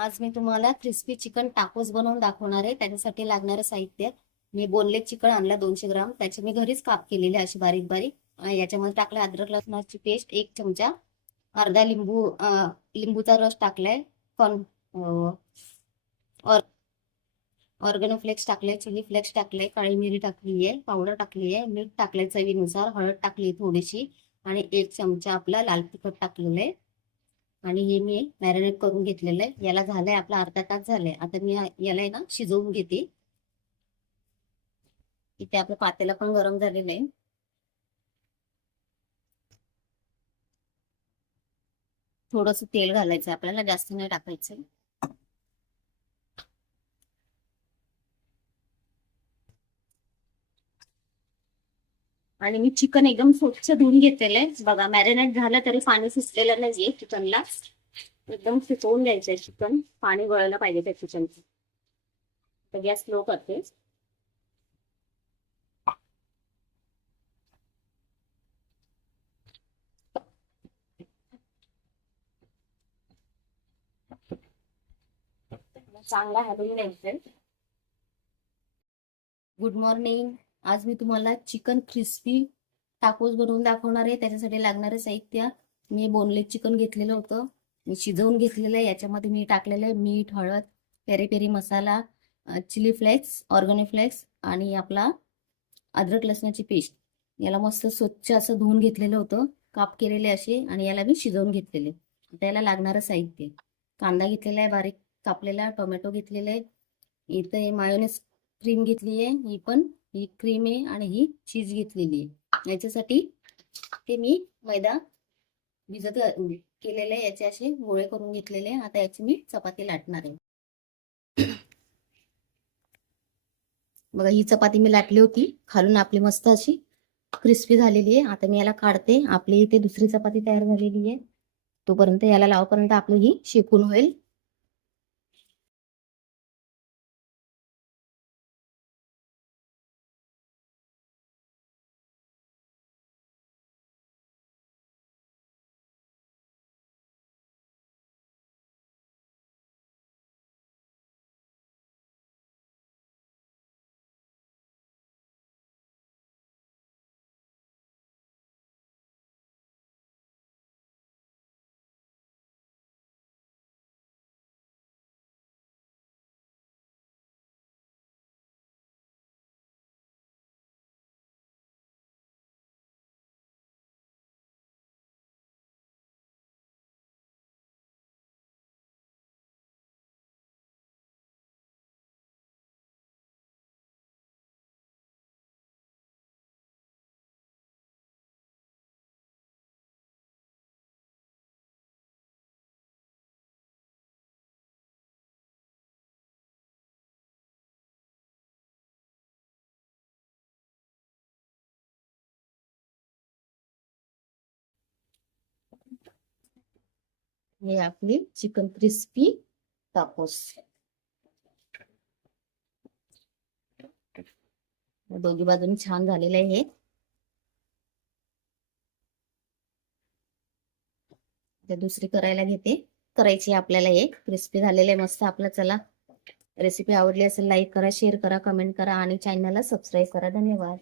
आज मी तुम्हाला crispy chicken tacos बनवून दाखवणार आहे. त्याच्यासाठी लागणारं साहित्य, मी बोनलेस चिकन आणलं 200 ग्राम. त्याचे मी घरीच काप केलेले असे बारीक बारीक. याच्यामध्ये टाकलं अद्रक लसणाची पेस्ट 1 चमचा, अर्धा लिंबूचा रस टाकलाय, कॉर्न ऑर्गॅनो फ्लेक्स टाकले, चिली फ्लेक्स टाकले, काळी मिरी टाकली आहे, पावडर टाकली आहे, मीठ टाकले चवीनुसार, हळद टाकली थोडीशी आणि 1 चमचा आपला लाल तिखट टाकलेलं आहे. आणि हे मी मॅरिनेट करून घेतलेलं आहे. याला झालंय आपला अर्धा तास झालाय. आता मी याला आहे ना शिजवून घेते. इथे आपलं पातेला पण गरम झालेलं आहे. थोडस तेल घालायचं आपल्याला, जास्त नाही टाकायचं. आणि मी चिकन एकदम स्वच्छ धुवून घेतलेलं आहे. बघा, मॅरिनेट झालं तरी पाणी सुटलेलं नाहीये चिकनला. एकदम शिजवून द्यायचंय चिकन, पाणी गळायला पाहिजे त्या चिकनचं. तर गॅस स्लो करते. चांगला हलवून द्यायचंय. Good morning. आज मी तुम्हाला चिकन क्रिस्पी टाकोस बनवून दाखवणार आहे. त्याच्यासाठी लागणारे साहित्य, मी बोनलेस चिकन घेतलेलं होतं, मी शिजवून घेतलेलं आहे. याच्यामध्ये मी टाकलेलं आहे मीठ, हळद, पेरी पेरी मसाला, चिली फ्लेक्स, ऑर्गॅनो फ्लेक्स आणि आपला अद्रक लसणाची पेस्ट. याला मस्त स्वच्छ असं धुवून घेतलेलं होतं, काप केलेले असे, आणि याला मी शिजवून घेतलेले. त्याला लागणारं साहित्य, कांदा घेतलेला आहे बारीक कापलेला, टोमॅटो घेतलेला आहे, इथं मायोनेज क्रीम घेतली आहे, ही क्रीम आहे, आणि ही चीज घेतलेली आहे. याच्यासाठी ते मी मैदा भिजत केलेले आहे, याचे असे गोळे करून घेतलेले. आता याची मी चपाती लाटणार आहे. बघा, ही चपाती मी लाटली होती, खालून आपली मस्त अशी क्रिस्पी झालेली आहे. आता मी याला काढते. आपली इथे दुसरी चपाती तयार झालेली आहे. तोपर्यंत याला लावपर्यंत आपली ही शेकून होईल. हे आपली चिकन क्रिस्पी टाकोस दोन्ही बाजूनी छान झालेलं आहे. हे दुसरी करायला घेते. करायची आपल्याला, एक क्रिस्पी झालेलं आहे मस्त आपलं. चला, रेसिपी आवडली असेल लाईक करा, शेअर करा, कमेंट करा आणि चॅनलला सबस्क्राईब करा. धन्यवाद.